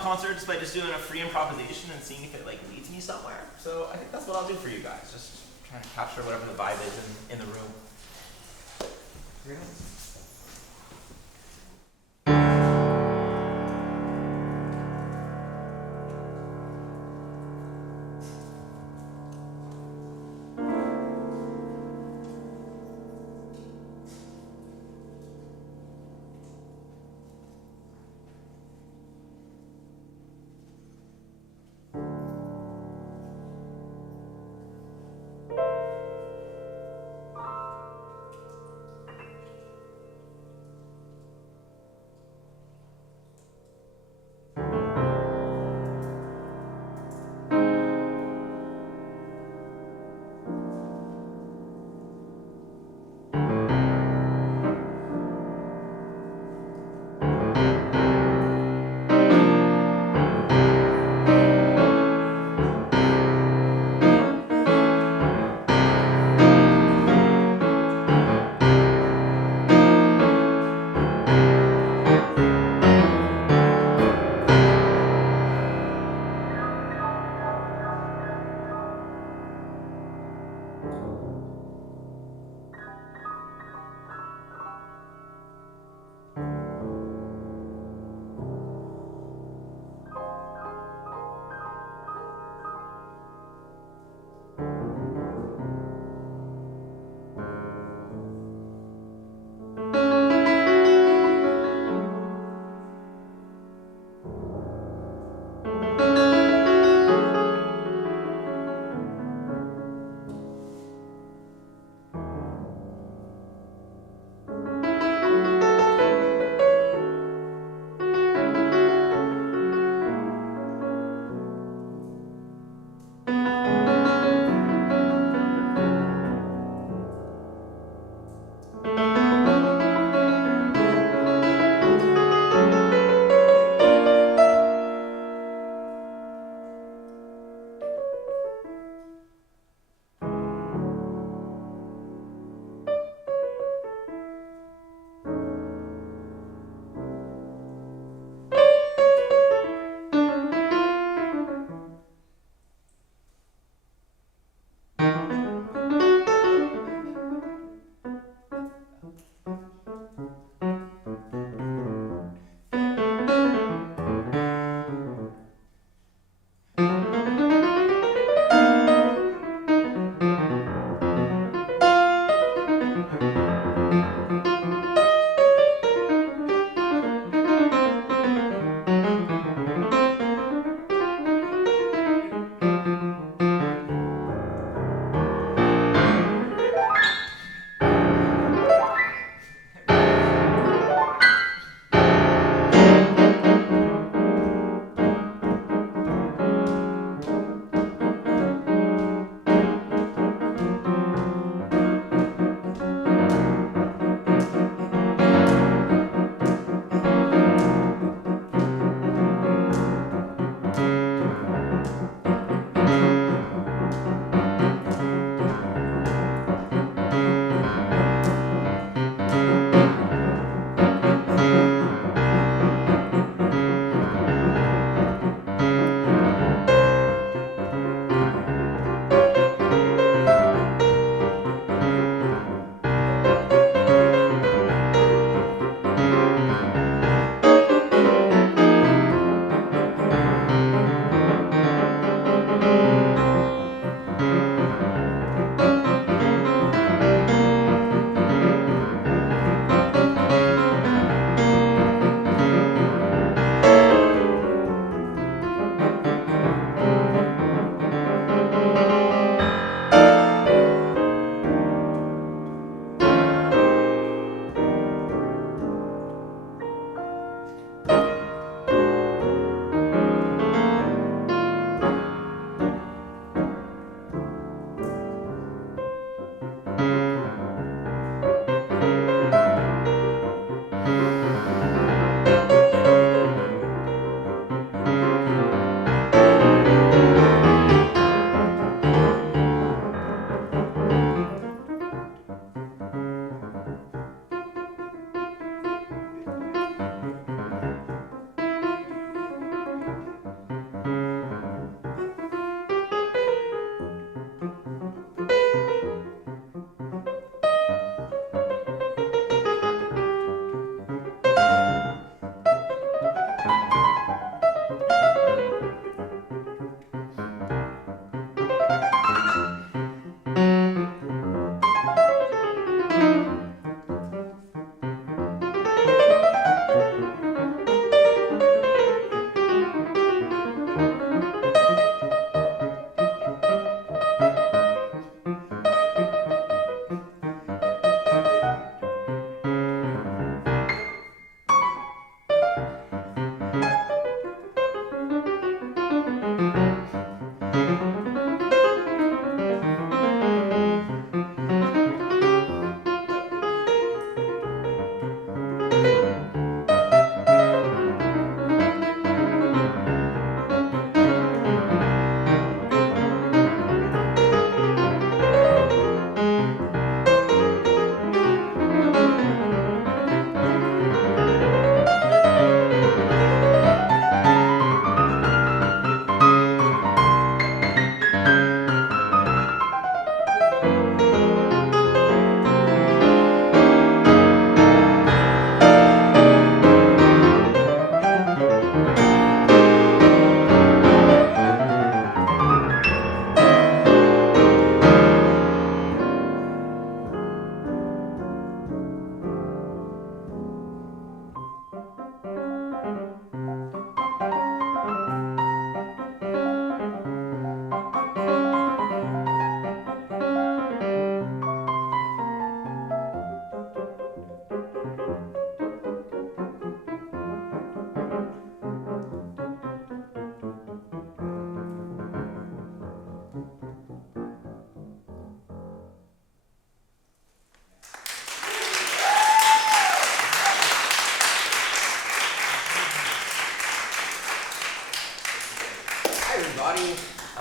pop concert just by just doing a free improvisation and seeing if it like leads me somewhere. So I think that's what I'll do for you guys. Just trying to capture whatever the vibe is in the room. Here it is.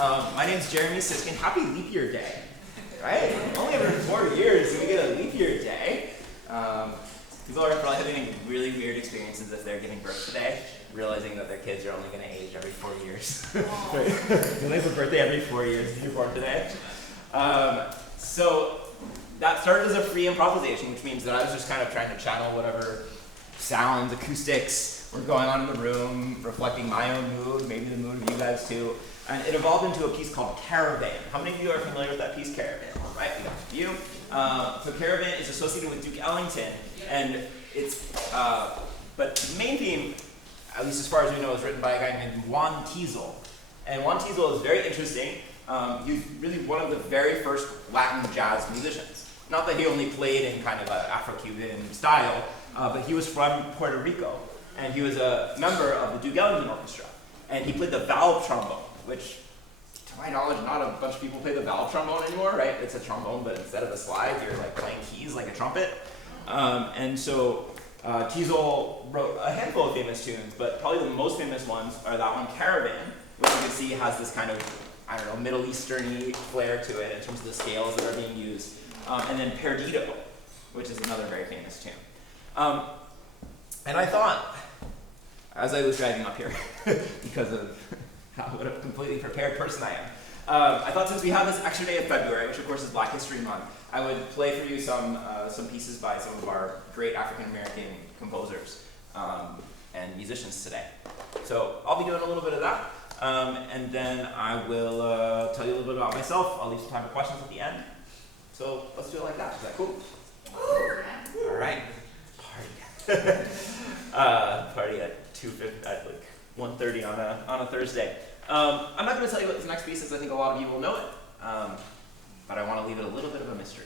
My name's Jeremy Siskind. Happy Leap Year Day, right? Only every 4 years do we get a Leap Year Day. People are probably having really weird experiences if they're giving birth today, realizing that their kids are only going to age every 4 years. When they have a birthday every 4 years if you're born today. So that started as a free improvisation, which means that I was just kind of trying to channel whatever sounds, acoustics were going on in the room, reflecting my own mood, maybe the mood of you guys too. And it evolved into a piece called Caravan. How many of you are familiar with that piece, Caravan? Right, we got a few. So Caravan is associated with Duke Ellington, and it's, but the main theme, at least as far as we know, is written by a guy named Juan Teasel. And Juan Teasel is very interesting. He's really one of the very first Latin jazz musicians. Not that he only played in kind of an Afro-Cuban style, but he was from Puerto Rico, and he was a member of the Duke Ellington Orchestra. And he played the valve trombone, which, to my knowledge, not a bunch of people play the valve trombone anymore, right? It's a trombone, but instead of a slide, you're like playing keys like a trumpet. And so Teasel wrote a handful of famous tunes, but probably the most famous ones are that one, Caravan, which you can see has this kind of, I don't know, Middle Eastern-y flair to it in terms of the scales that are being used. And then Perdido, which is another very famous tune. And I thought, as I was driving up here, because of what a completely prepared person I am, I thought since we have this extra day of February, which of course is Black History Month, I would play for you some pieces by some of our great African-American composers and musicians today. So I'll be doing a little bit of that, and then I will tell you a little bit about myself. I'll leave some time for questions at the end. So let's do it like that. Is that cool? All right. Party. Party at 2:50, at like 1:30 on a Thursday. I'm not going to tell you what this next piece is. I think a lot of you will know it, but I want to leave it a little bit of a mystery.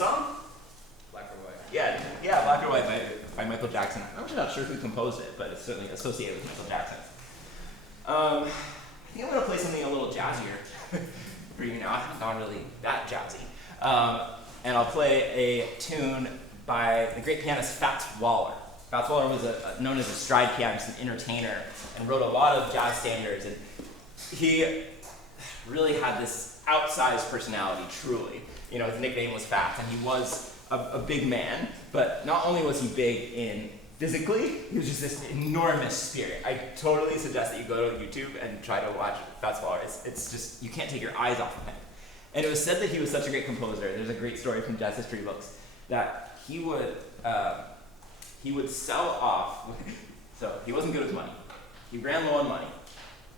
song? Black or White. Yeah, Black or White by Michael Jackson. I'm actually not sure who composed it, but it's certainly associated with Michael Jackson. I think I'm going to play something a little jazzier for you now. I haven't gone really that jazzy. And I'll play a tune by the great pianist Fats Waller. Fats Waller was known as a stride pianist and entertainer and wrote a lot of jazz standards. And he really had this outsized personality, truly. You know, his nickname was Fats, and he was a big man. But not only was he big in physically, he was just this enormous spirit. I totally suggest that you go to YouTube and try to watch Fats Waller. It's just, you can't take your eyes off of him. And it was said that he was such a great composer. There's a great story from jazz history books that he would sell off. So he wasn't good with money. He ran low on money,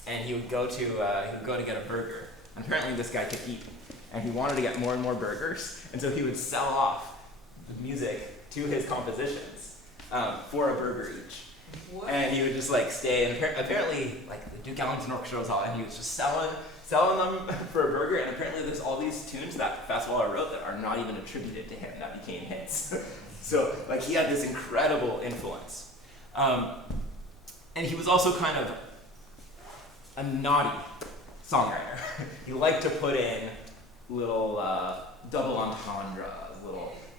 and he would go to get a burger. And apparently, this guy could eat, and he wanted to get more and more burgers, and so he would sell off the music to his compositions for a burger each. What? And he would just like stay, and apparently, like the Duke Ellington Orchestra was all, and he was just selling them for a burger, and apparently there's all these tunes that Fats Waller wrote that are not even attributed to him that became hits. So, like, he had this incredible influence. And he was also kind of a naughty songwriter. He liked to put in little double entendres,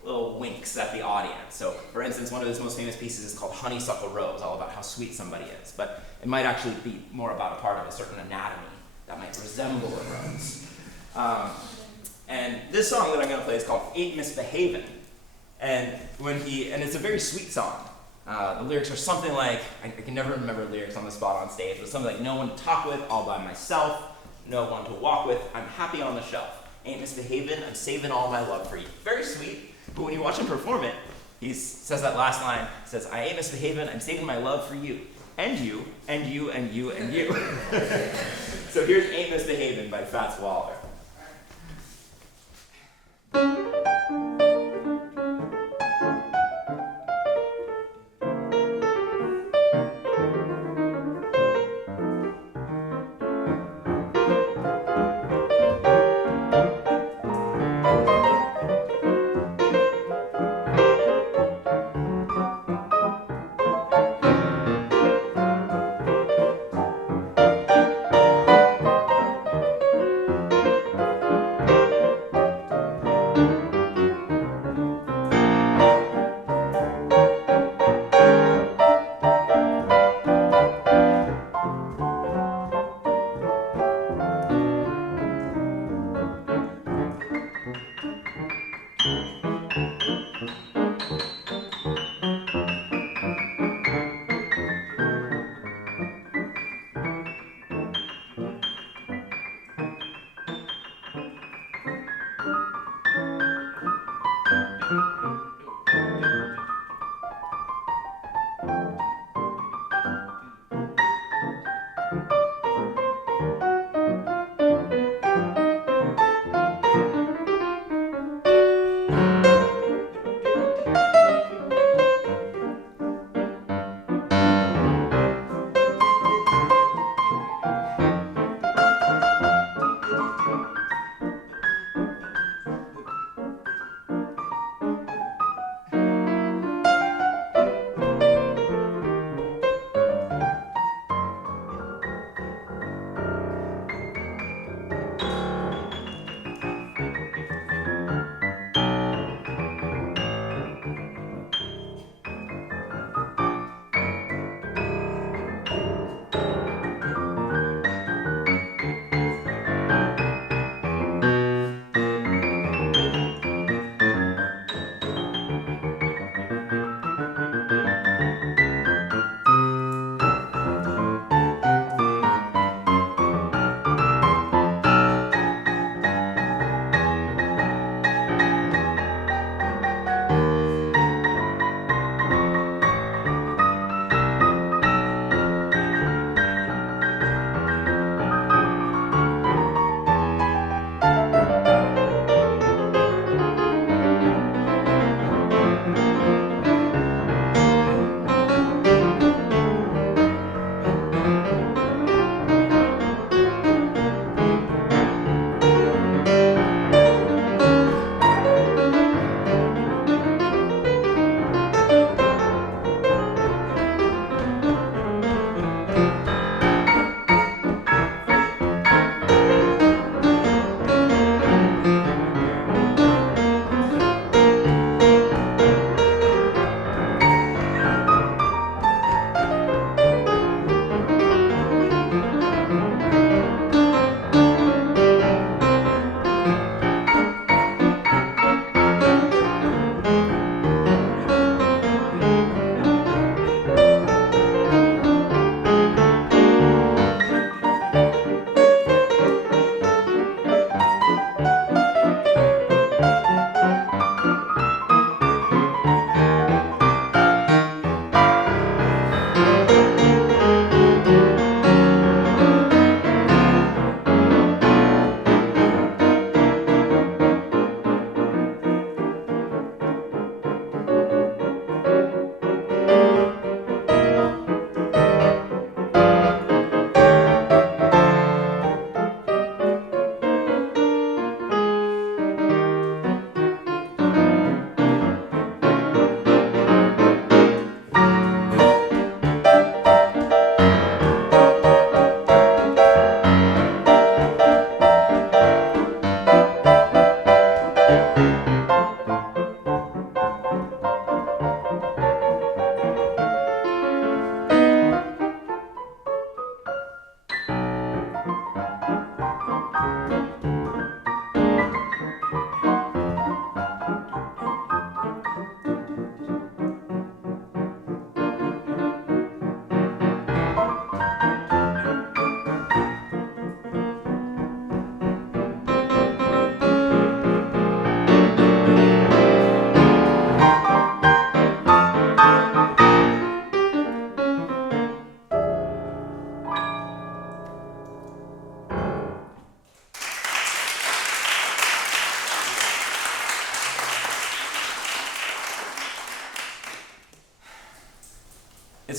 little winks at the audience. So, for instance, one of his most famous pieces is called Honeysuckle Rose, all about how sweet somebody is. But it might actually be more about a part of a certain anatomy that might resemble a rose. And this song that I'm going to play is called Ain't Misbehavin'. And it's a very sweet song. The lyrics are something like, I can never remember lyrics on the spot on stage, but something like, no one to talk with, all by myself, no one to walk with, I'm happy on the shelf. Ain't misbehavin', I'm saving all my love for you. Very sweet, but when you watch him perform it, he says that last line, says, I ain't misbehavin', I'm saving my love for you. And you, and you, and you, and you. So here's Ain't Misbehavin' by Fats Waller.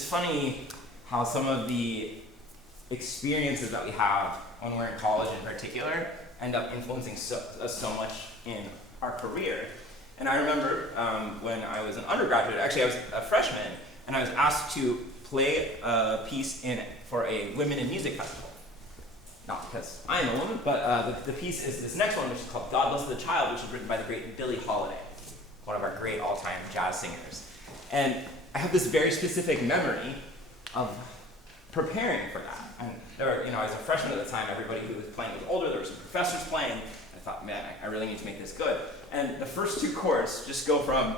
it's funny how some of the experiences that we have when we're in college in particular end up influencing us so much in our career. And I remember when I was an undergraduate, actually I was a freshman, and I was asked to play a piece for a Women in Music Festival. Not because I am a woman, but the piece is this next one, which is called God Bless the Child, which was written by the great Billie Holiday, one of our great all-time jazz singers. And I have this very specific memory of preparing for that. And there were, I was a freshman at the time, everybody who was playing was older, there were some professors playing. I thought, man, I really need to make this good. And the first two chords just go from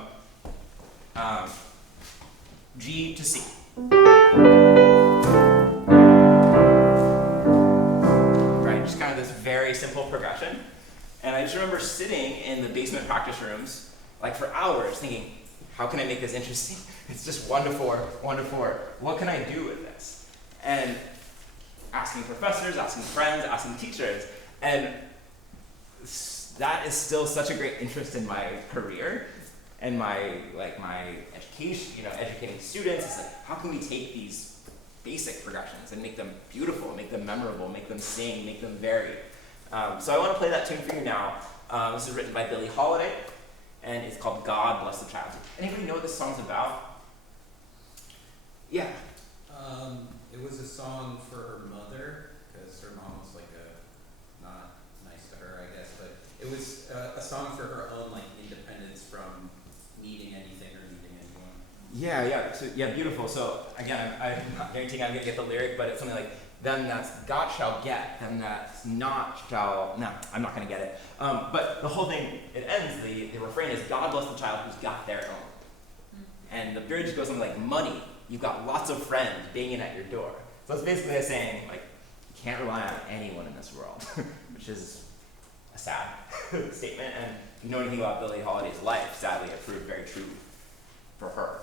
G to C. Right, just kind of this very simple progression. And I just remember sitting in the basement practice rooms, like for hours, thinking, how can I make this interesting? It's just 1 to 4, 1 to 4. What can I do with this? And asking professors, asking friends, asking teachers. And that is still such a great interest in my career and my education, educating students. It's like, how can we take these basic progressions and make them beautiful, make them memorable, make them sing, make them vary? So I want to play that tune for you now. This is written by Billie Holiday, and it's called God Bless the Child. Anybody know what this song's about? Yeah. It was a song for her mother, because her mom was not nice to her, I guess, but it was a song for her own independence from needing anything or needing anyone. Yeah, beautiful. So again, I'm not guaranteeing I'm gonna get the lyric, but it's something like, them that's got shall get, them that's not shall, no, I'm not gonna get it. But the whole thing, it ends, the refrain is, God bless the child who's got their own. And the bridge goes something like, money, you've got lots of friends banging at your door. So it's basically saying, you can't rely on anyone in this world, which is a sad statement. And if you know anything about Billie Holiday's life, sadly, it proved very true for her.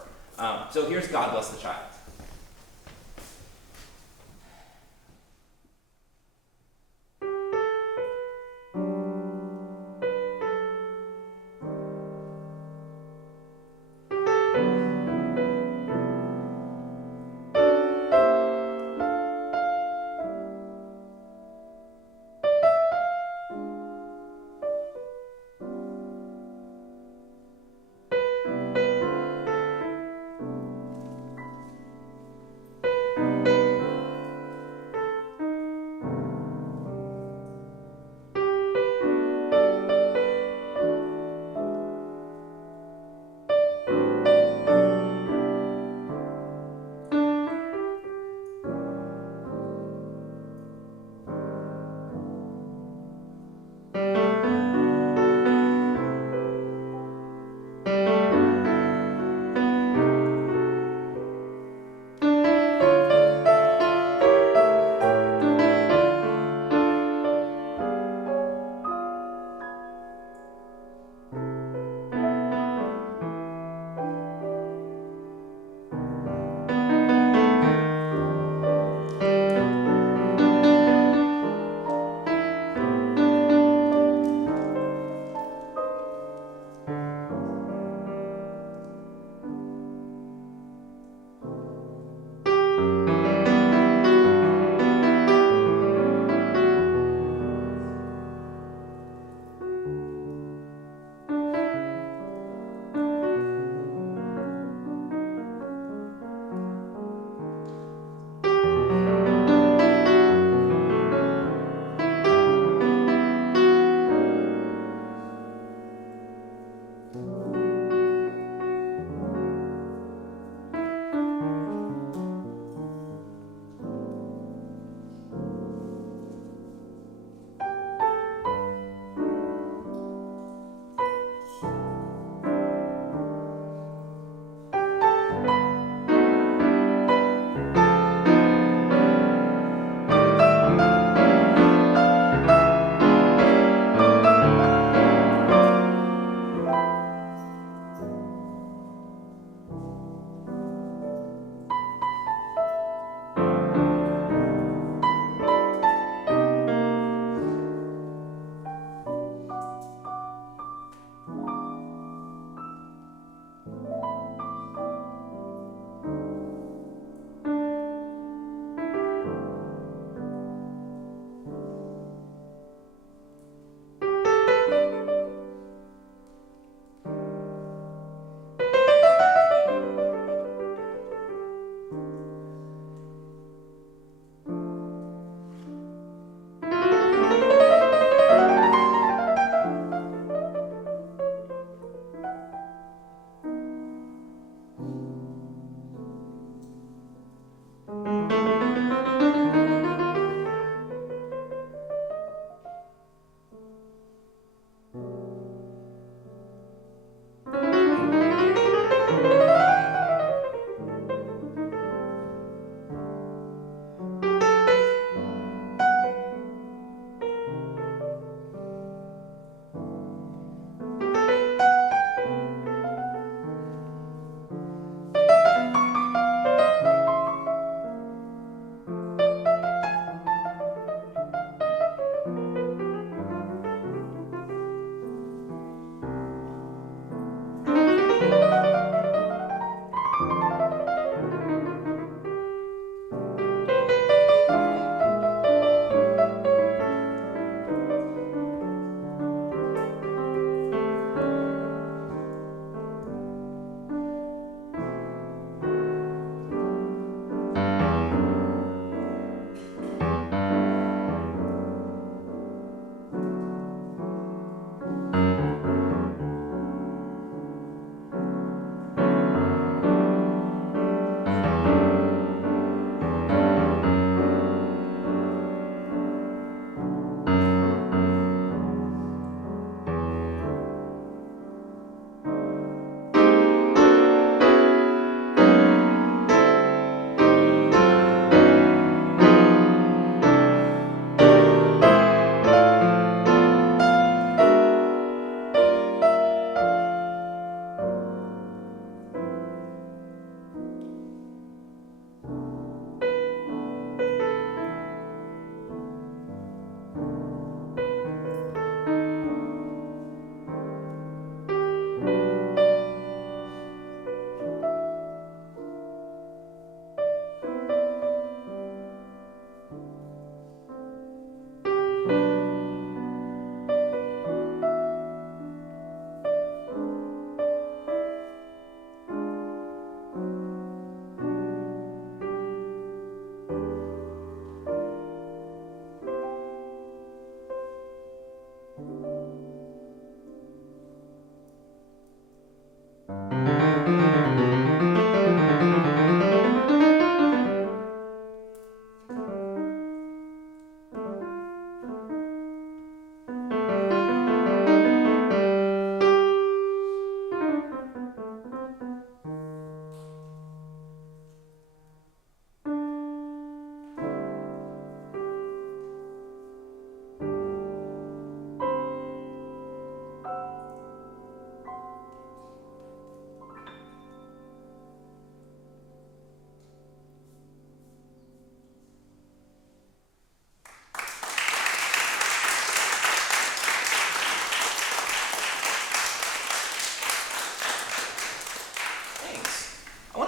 So here's God Bless the Child.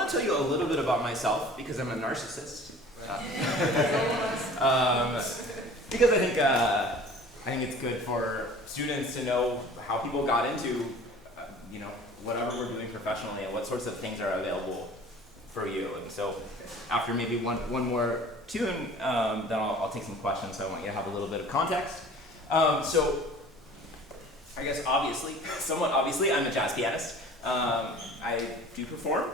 Tell you a little bit about myself because I'm a narcissist. Because I think it's good for students to know how people got into whatever we're doing professionally and what sorts of things are available for you. And so after maybe one more tune, then I'll take some questions. So I want you to have a little bit of context. So I guess somewhat obviously, I'm a jazz pianist. I do perform.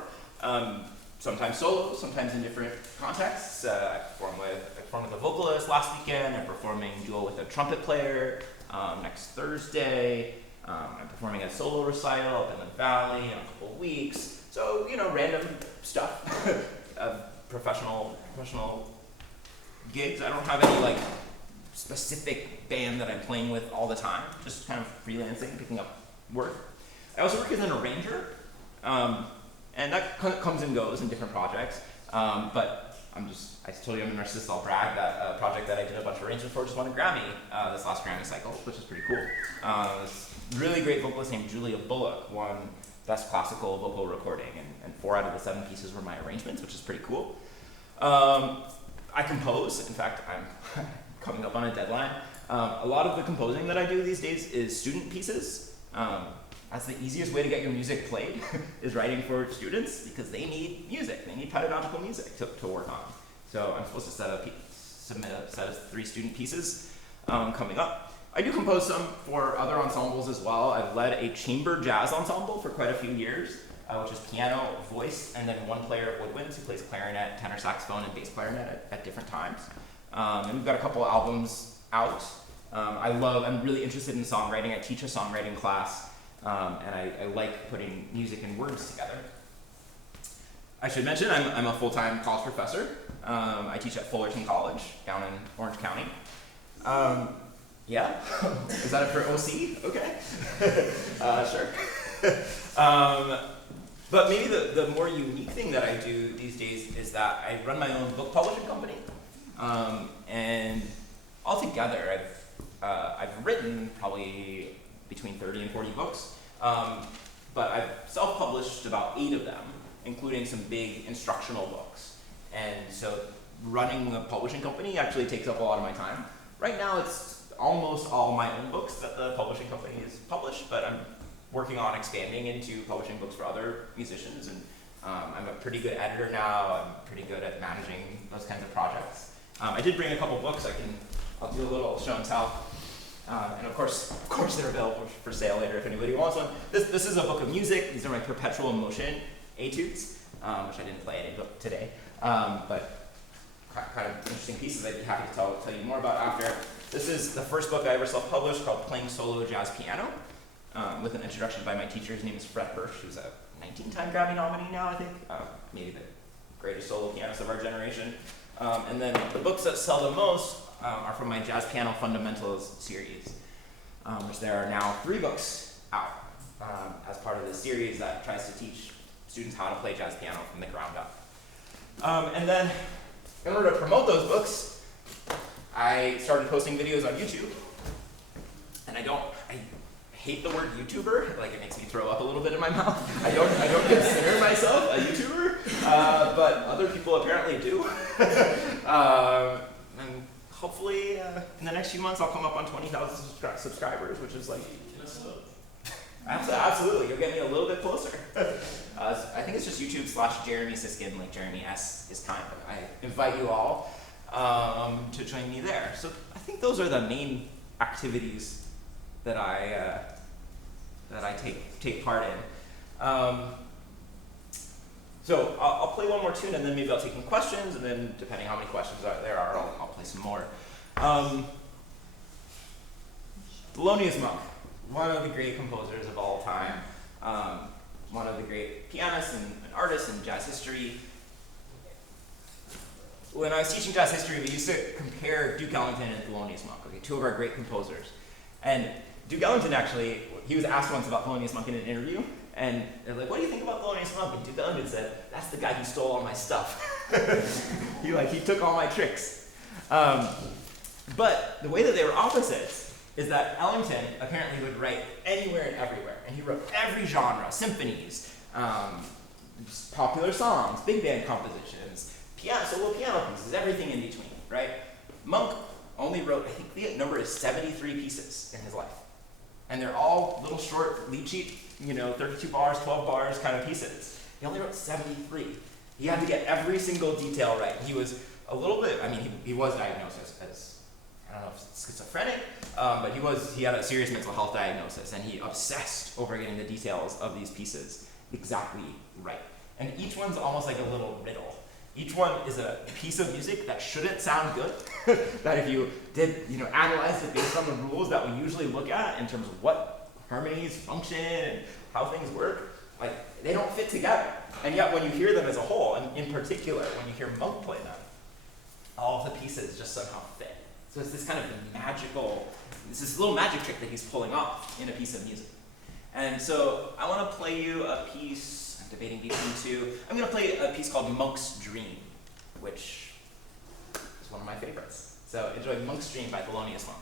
Sometimes solo, sometimes in different contexts. I performed with a vocalist last weekend. I'm performing duo with a trumpet player next Thursday. I'm performing at a solo recital up in the Valley in a couple of weeks. So, random stuff of professional gigs. I don't have any specific band that I'm playing with all the time. Just kind of freelancing, picking up work. I also work as an arranger. And that comes and goes in different projects, but I told you I'm a narcissist, I'll brag that a project that I did a bunch of arrangements for just won a Grammy this last Grammy cycle, which is pretty cool. This really great vocalist named Julia Bullock won Best Classical Vocal Recording, and 4 out of the 7 pieces were my arrangements, which is pretty cool. I compose, in fact, I'm coming up on a deadline. A lot of the composing that I do these days is student pieces. That's the easiest way to get your music played, is writing for students, because they need music. They need pedagogical music to work on. So I'm supposed to submit a set of 3 student pieces coming up. I do compose some for other ensembles as well. I've led a chamber jazz ensemble for quite a few years, which is piano, voice, and then one player of woodwinds who plays clarinet, tenor saxophone, and bass clarinet at different times. And we've got a couple albums out. I'm really interested in songwriting. I teach a songwriting class. And I like putting music and words together. I should mention I'm a full-time college professor. I teach at Fullerton College down in Orange County. Yeah? Is that it for OC? Okay. Sure. But maybe the more unique thing that I do these days is that I run my own book publishing company. And altogether, I've written probably between 30 and 40 books, but I've self-published about 8 of them, including some big instructional books. And so running a publishing company actually takes up a lot of my time. Right now it's almost all my own books that the publishing company has published, but I'm working on expanding into publishing books for other musicians, and I'm a pretty good editor now. I'm pretty good at managing those kinds of projects. I did bring a couple books. I'll do a little show and tell. And of course they're available for sale later if anybody wants one. This is a book of music. These are my perpetual motion etudes, which I didn't play any book today, but kind of interesting pieces I'd be happy to tell you more about after. This is the first book I ever self-published called Playing Solo Jazz Piano, with an introduction by my teacher. His name is Fred Hirsch, who's a 19-time Grammy nominee now, I think, maybe the greatest solo pianist of our generation. And then the books that sell the most are from my Jazz Piano Fundamentals series, which there are now 3 books out as part of this series that tries to teach students how to play jazz piano from the ground up. And then, in order to promote those books, I started posting videos on YouTube. And I hate the word YouTuber. Like, it makes me throw up a little bit in my mouth. I don't consider myself a YouTuber, but other people apparently do. And hopefully in the next few months I'll come up on 20,000 subscribers, which is like, absolutely, you'll get me a little bit closer. I think it's just YouTube/Jeremy Siskind, like Jeremy S is kind. I invite you all to join me there. So I think those are the main activities that I take part in. So I'll play one more tune, and then maybe I'll take some questions, and then depending how many questions there are, I'll play some more. Thelonious Monk, one of the great composers of all time, one of the great pianists and artists in jazz history. When I was teaching jazz history, we used to compare Duke Ellington and Thelonious Monk, okay, two of our great composers. And Duke Ellington actually, he was asked once about Thelonious Monk in an interview, and they're like, what do you think about Thelonious Monk? And Duke Ellington said, that's the guy who stole all my stuff. he took all my tricks. But the way that they were opposites is that Ellington apparently would write anywhere and everywhere, and he wrote every genre, symphonies, popular songs, big band compositions, solo piano pieces, everything in between, right? Monk only wrote, I think the number is 73 pieces in his life. And they're all little short lead sheet, 32 bars, 12 bars kind of pieces. He only wrote 73. He had to get every single detail right. He was a little bit, he was diagnosed as, I don't know if it's schizophrenic, but he had a serious mental health diagnosis, and he obsessed over getting the details of these pieces exactly right. And each one's almost like a little riddle. Each one is a piece of music that shouldn't sound good, that if you did, analyze it based on the rules that we usually look at in terms of what harmonies function and how things work, like, they don't fit together. And yet when you hear them as a whole, and in particular, when you hear Monk play them, all of the pieces just somehow fit. So it's this kind of this little magic trick that he's pulling off in a piece of music. And so I want to play you a piece, I'm debating between two. I'm going to play a piece called Monk's Dream, which is one of my favorites. So enjoy Monk's Dream by Thelonious Monk.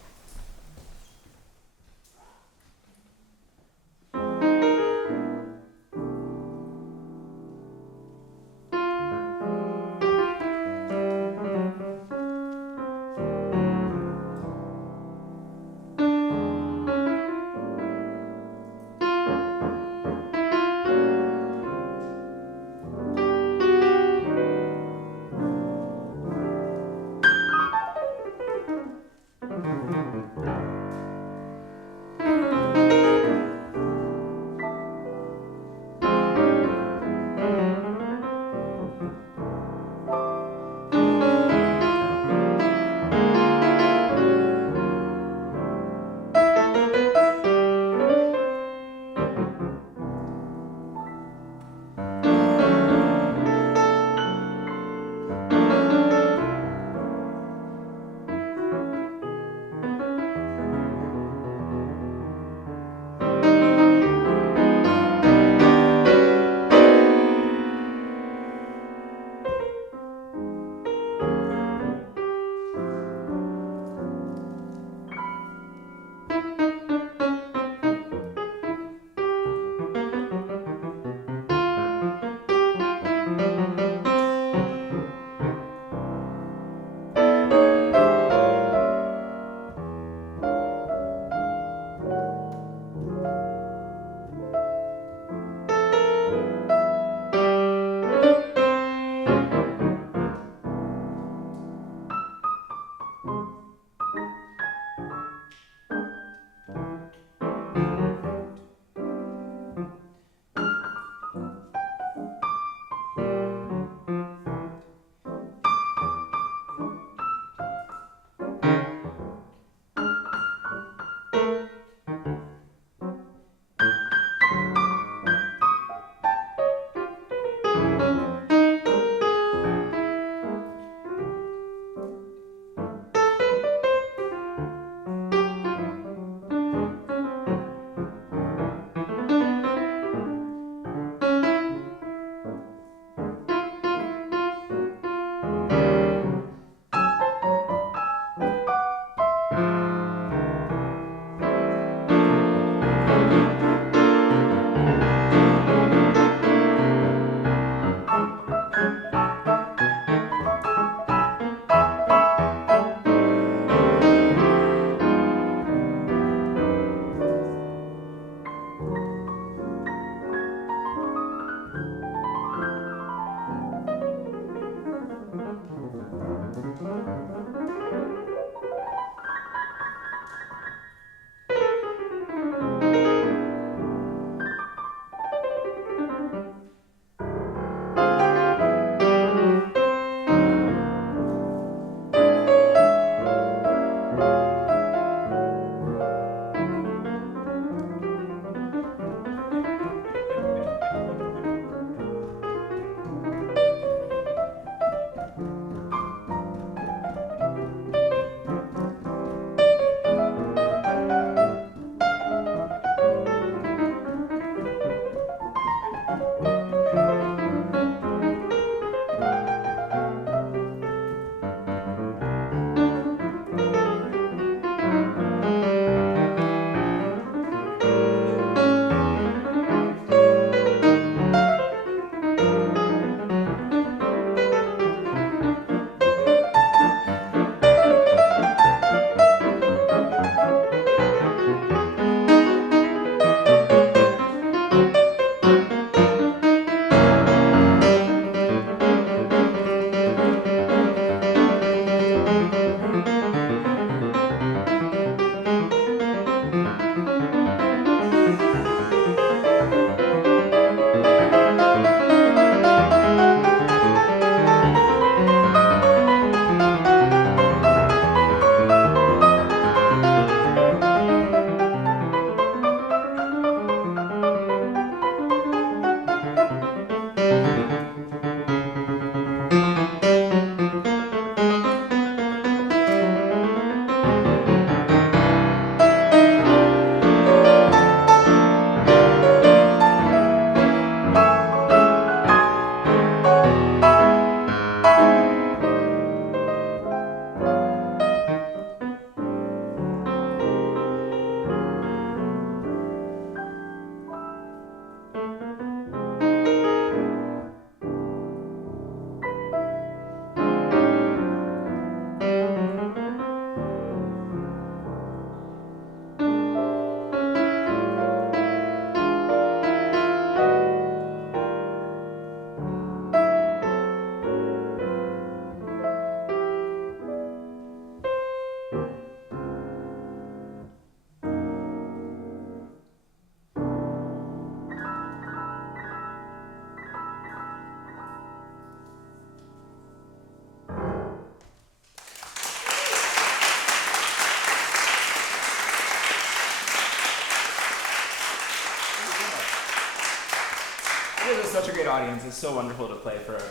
such a great audience. It's so wonderful to play for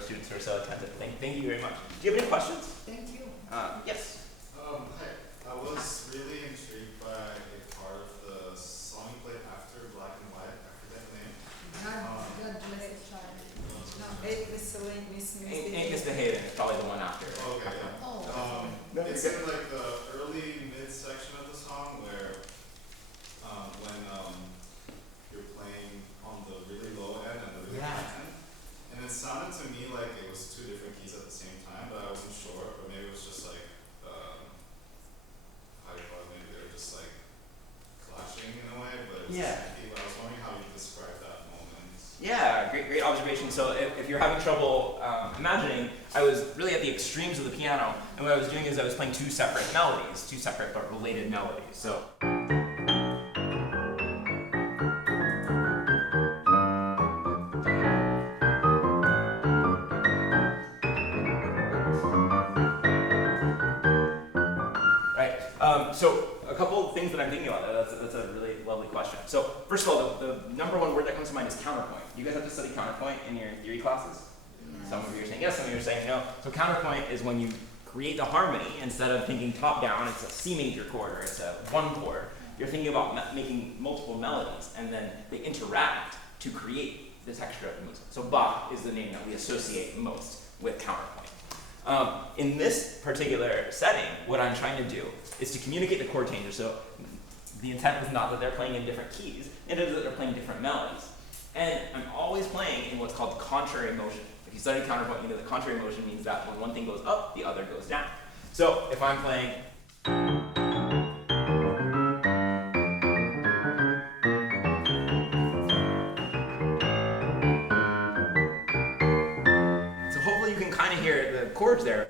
students who are so attentive. Thank you very much. Do you have any questions? Thank you. Yes. Hi. I was really intrigued by a part of the song you played after Black and White. I forget the name. God bless the child. No, ain't Misbehaving is probably the one after. Okay, yeah. Oh. It's in like the early mid section of the song where when you're playing on the really low end and the really high end. And it sounded to me like it was two different keys at the same time, but I wasn't sure. But maybe it was just like how do you call it? Maybe they were just like clashing in a way, but it was tricky. But I was wondering how you describe that moment. Yeah, great observation. So if you're having trouble imagining, I was really at the extremes of the piano, and what I was doing is I was playing two separate melodies, two separate but related melodies. So. So a couple of things that I'm thinking about, that's a really lovely question. So first of all, the number one word that comes to mind is counterpoint. You guys have to study counterpoint in your theory classes? Yes. Some of you are saying yes, some of you are saying no. So counterpoint is when you create the harmony, instead of thinking top down, it's a C major chord or it's a one chord. You're thinking about making multiple melodies and then they interact to create the texture of the music. So Bach is the name that we associate most with counterpoint. In this particular setting, what I'm trying to do is to communicate the chord changes. So the intent is not that they're playing in different keys, it is that they're playing different melodies. And I'm always playing in what's called contrary motion. If you study counterpoint, you know that contrary motion means that when one thing goes up, the other goes down. So if I'm playing hear the chords there.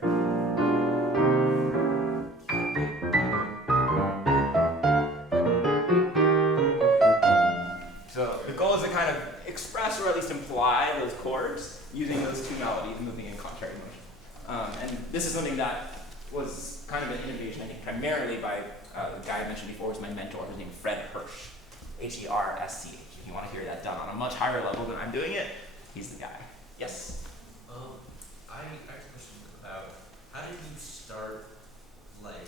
So the goal is to kind of express or at least imply those chords using those two melodies moving in contrary motion. And this is something that was kind of an innovation, I think, primarily by the guy I mentioned before, was my mentor. His name is Fred Hirsch, H-E-R-S-C-H. If you want to hear that done on a much higher level than I'm doing it, he's the guy. Yes? I have a question about how did you start learning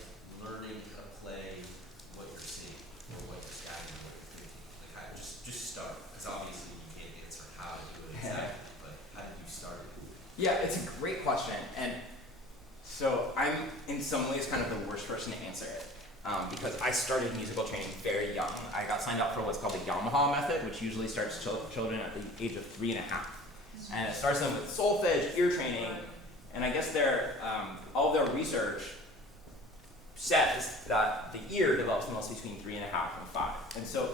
how to play what you're seeing or what you're scatting or what you're thinking? How just start, because obviously you can't answer how to do it exactly, but how did you start it? Yeah, it's a great question, and so I'm in some ways kind of the worst person to answer it because I started musical training very young. I got signed up for what's called the Yamaha method, which usually starts children at the age of 3.5. And it starts them with solfege, ear training, and I guess all of their research says that the ear develops the most between 3.5 and 5. And so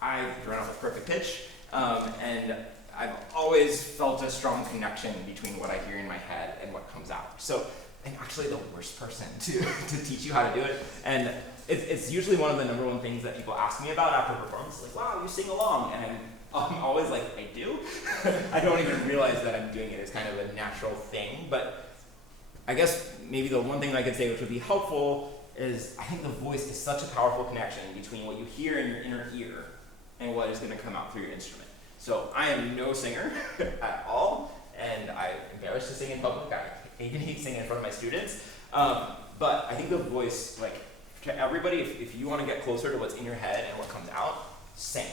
I run off with perfect pitch, and I've always felt a strong connection between what I hear in my head and what comes out. So I'm actually the worst person to teach you how to do it. And it's usually one of the number one things that people ask me about after performance, like, wow, you sing along, and I'm always like, I do? I don't even realize that I'm doing it. It's kind of a natural thing, but I guess maybe the one thing that I could say which would be helpful is I think the voice is such a powerful connection between what you hear in your inner ear and what is going to come out through your instrument. So I am no singer at all, and I'm embarrassed to sing in public. I even hate singing in front of my students, but I think the voice, to everybody, if you want to get closer to what's in your head and what comes out, sing.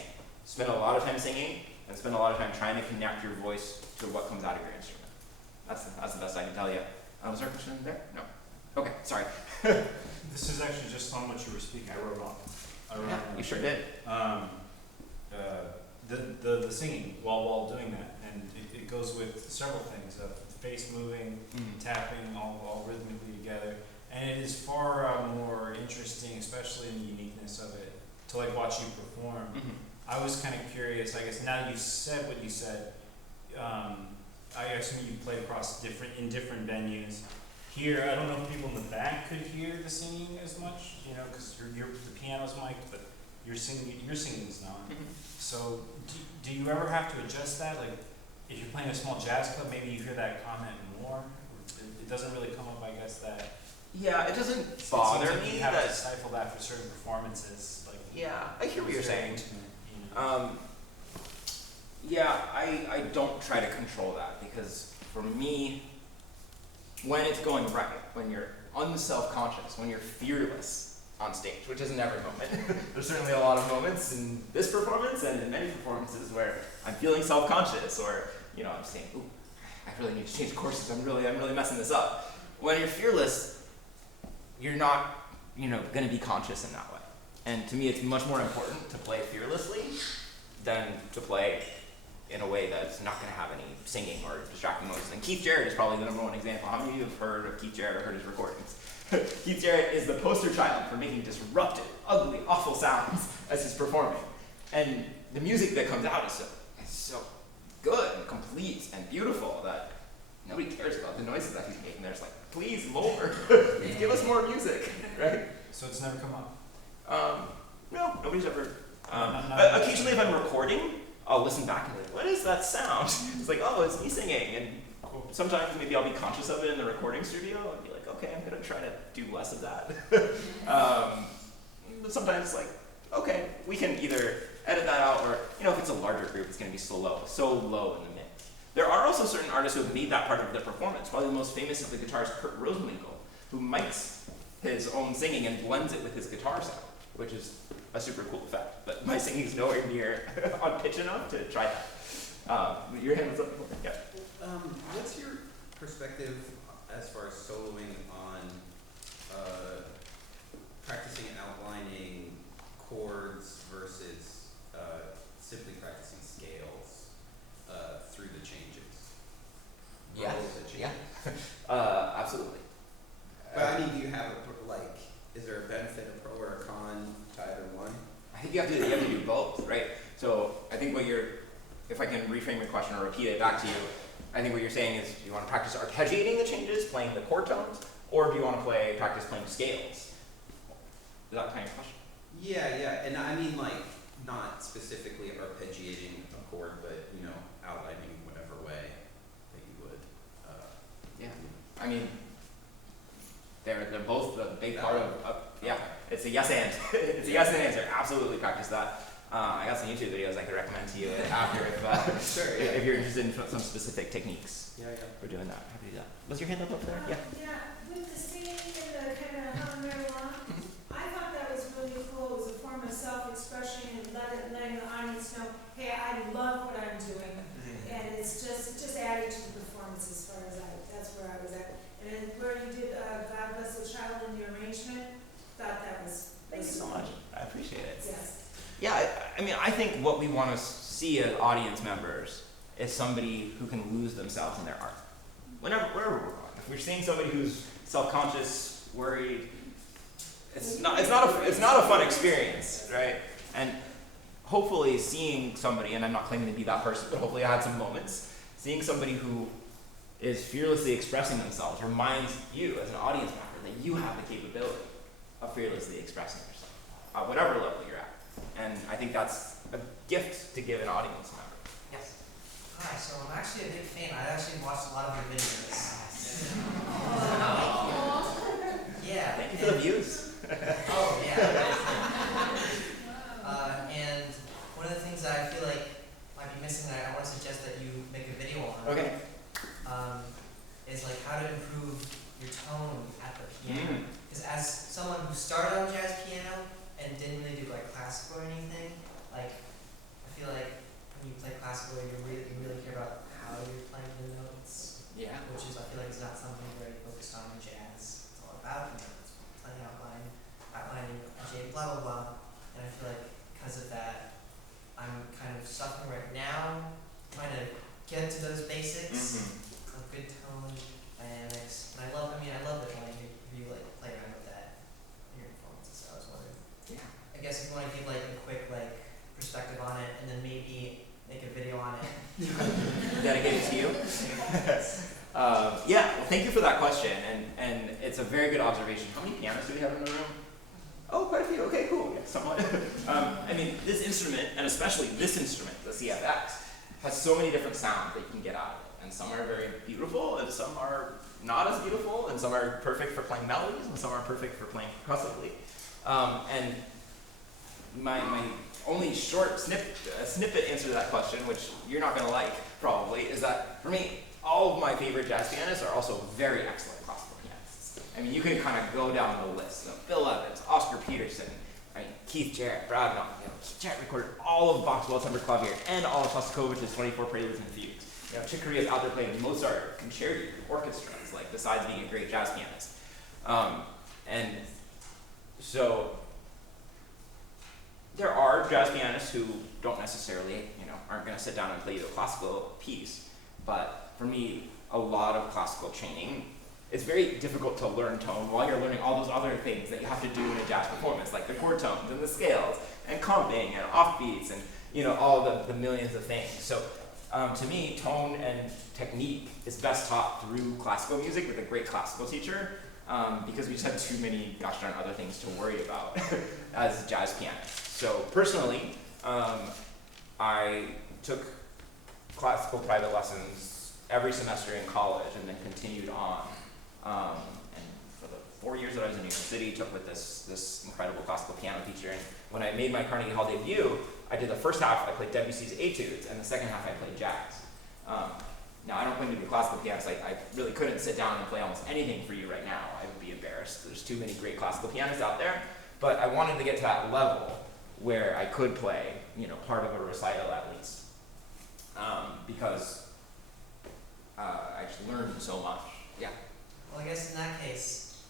Spend a lot of time singing, and spend a lot of time trying to connect your voice to what comes out of your instrument. That's the best I can tell you. Was there a question there? No. Okay, sorry. This is actually just on what you were speaking. I wrote on. Yeah, you sure did. The singing while doing that, and it goes with several things: face moving, tapping, all rhythmically together, and it is far more interesting, especially in the uniqueness of it, to watch you perform. I was kind of curious. I guess now that you said what you said, I assume you played across different venues. Here, I don't know if people in the back could hear the singing as much, because the piano's mic'd, but your singing is not. So, do you ever have to adjust that? If you're playing a small jazz club, maybe you hear that comment more. It doesn't really come up, I guess. That. Yeah, it doesn't bother me. You have to stifle that for certain performances. Yeah, I hear what you're saying. Yeah, I don't try to control that because for me, when it's going right, when you're unself-conscious, when you're fearless on stage, which isn't every moment. There's certainly a lot of moments in this performance and in many performances where I'm feeling self-conscious or, you know, I'm saying, ooh, I really need to change courses, I'm really messing this up. When you're fearless, you're not, you know, gonna be conscious in that way. And to me, it's much more important to play fearlessly than to play in a way that's not going to have any singing or distracting noises. And Keith Jarrett is probably the number one example. How many of you have heard of Keith Jarrett or heard his recordings? Keith Jarrett is the poster child for making disruptive, ugly, awful sounds as he's performing. And the music that comes out is so good and complete and beautiful that nobody cares about the noises that he's making. They're just like, please, more. Please give us more music, right? So it's never come up? No, nobody's ever. Not Occasionally, if I'm recording, I'll listen back and be like, what is that sound? It's like, oh, it's me singing. And sometimes maybe I'll be conscious of it in the recording studio and be like, okay, I'm going to try to do less of that. But sometimes it's like, okay, we can either edit that out or, you know, if it's a larger group, it's going to be so low in the mix. There are also certain artists who have made that part of their performance. Probably the most famous is the guitarist Kurt Rosenwinkel, who mics his own singing and blends it with his guitar sound, which is a super cool effect. But my singing is nowhere near on pitch enough to try that. Your hand was up before. Yeah. What's your perspective as far as soloing on practicing and outlining chords versus simply practicing scales through the changes? Yes. Roll the changes. Yeah. Absolutely. But I mean, do you have is there a benefit, a pro or a con to either one? I think you have to do both, right? So I think if I can reframe your question or repeat it back to you, I think what you're saying is, do you want to practice arpeggiating the changes, playing the chord tones, or do you want to practice playing scales? Is that kind of question? Yeah, and I mean not specifically arpeggiating a chord, but you know, outlining whatever way that you would. Yeah. I mean, they're both a big part of yeah. It's a yes and. It's a yes and answer. Absolutely practice that. I got some YouTube videos I could recommend to you after Sure, yeah. if you're interested in some specific techniques Yeah. for doing that. Happy to do that. Was your hand up there? Yeah. Yeah, with the singing and the kind of hum along, I thought that was really cool. It was a form of self-expression and letting the audience know, hey, I love what I'm doing. And it just added to the performance as far as that's where I was at. And then where you did God Bless the Child in the arrangement, thought that was. Thank you so much. I appreciate it. Yes. Yeah, I mean, I think what we want to see as audience members is somebody who can lose themselves in their art. Wherever we're going. If we're seeing somebody who's self-conscious, worried, it's not a fun experience, right? And hopefully seeing somebody, and I'm not claiming to be that person, but hopefully I had some moments, seeing somebody who is fearlessly expressing themselves reminds you as an audience member that you have the capability of fearlessly expressing yourself, at whatever level you're at. And I think that's a gift to give an audience member. Yes? Hi, so I'm actually a big fan. I actually watched a lot of your videos. Yeah. Thank you for the views. Oh, yeah. And one of the things that I feel like might be missing that I want to suggest that you make a video on Okay. is like how to improve your tone at the piano. Because as someone who started on jazz piano and didn't really do like classical or anything, like I feel like when you play classical, you really care about how you're playing the notes. Yeah. Which is I feel like is not something very focused on in jazz. It's all about it's playing outlining a J blah blah blah. And I feel like because of that, I'm kind of suffering right now, trying to get to those basics of good tone, dynamics. And I love it when I hear you like play around with that in your performances. So I was wondering. Yeah. I guess if you want to give like a quick like perspective on it, and then maybe make a video on it. Dedicated to you. Yeah. Well, thank you for that question, and it's a very good observation. How many pianos do we have in the room? Oh, quite a few. Okay, cool. Yeah, somewhat. I mean, this instrument, and especially this instrument, the CFX, has so many different sounds that you can get out of it, and some are very beautiful, and some are not as beautiful, and some are perfect for playing melodies, and some are perfect for playing percussively. And my only short snippet answer to that question, which you're not going to like probably, is that for me, all of my favorite jazz pianists are also very excellent classical pianists. I mean, you can kind of go down the list. So Phil Evans, Oscar Peterson, I mean, Keith Jarrett, Brad Knopf. Keith Jarrett recorded all of Bach's Well-Tempered Clavier and all of Shostakovich's 24 Preludes and Fugues. Chick Corea's out there playing Mozart concerti orchestras, like, besides being a great jazz pianist. And so there are jazz pianists who don't necessarily, aren't going to sit down and play you a classical piece. But for me, a lot of classical training, it's very difficult to learn tone while you're learning all those other things that you have to do in a jazz performance, like the chord tones and the scales and comping and offbeats and all the millions of things. So to me, tone and technique is best taught through classical music with a great classical teacher, because we just have too many gosh darn other things to worry about as jazz pianists. So personally, I took classical private lessons every semester in college and then continued on. And for the 4 years that I was in New York City, took with this incredible classical piano teacher. And when I made my Carnegie Hall debut, I did the first half, I played Debussy's Etudes, and the second half I played jazz. Now, I don't claim to be a classical pianist. I really couldn't sit down and play almost anything for you right now. I would be embarrassed. There's too many great classical pianists out there. But I wanted to get to that level where I could play, part of a recital at least. Because I just learned so much. Yeah. Well, I guess in that case,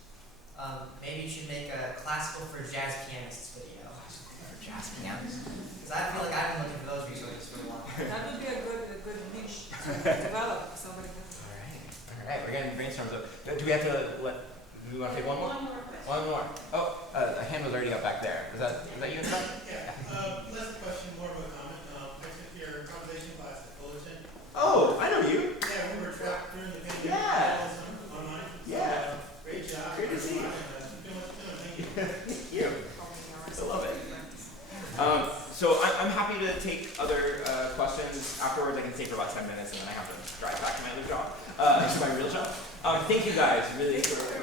maybe you should make a classical for jazz pianists video. Classical for jazz pianists. Because I feel like I've been looking for those resources for a while. That would be a good niche to develop, somebody can. All right, we're getting brainstorms. Do we have to do we want to take one more? One more question. One more. Oh, a hand was already up back there. Is that you in front? Yeah, less a question, more of a comment. I took your improvisation class at Fullerton. Oh, I know you. Yeah, we were trapped during the pandemic. Yeah. Online. So, Yeah. great job. Great to see you. Keep doing what you're doing. Thank you. Thank you. I love it. So I'm happy to take other questions afterwards. I can stay for about 10 minutes, and then I have to drive back to my new job, to my real job. Thank you guys really for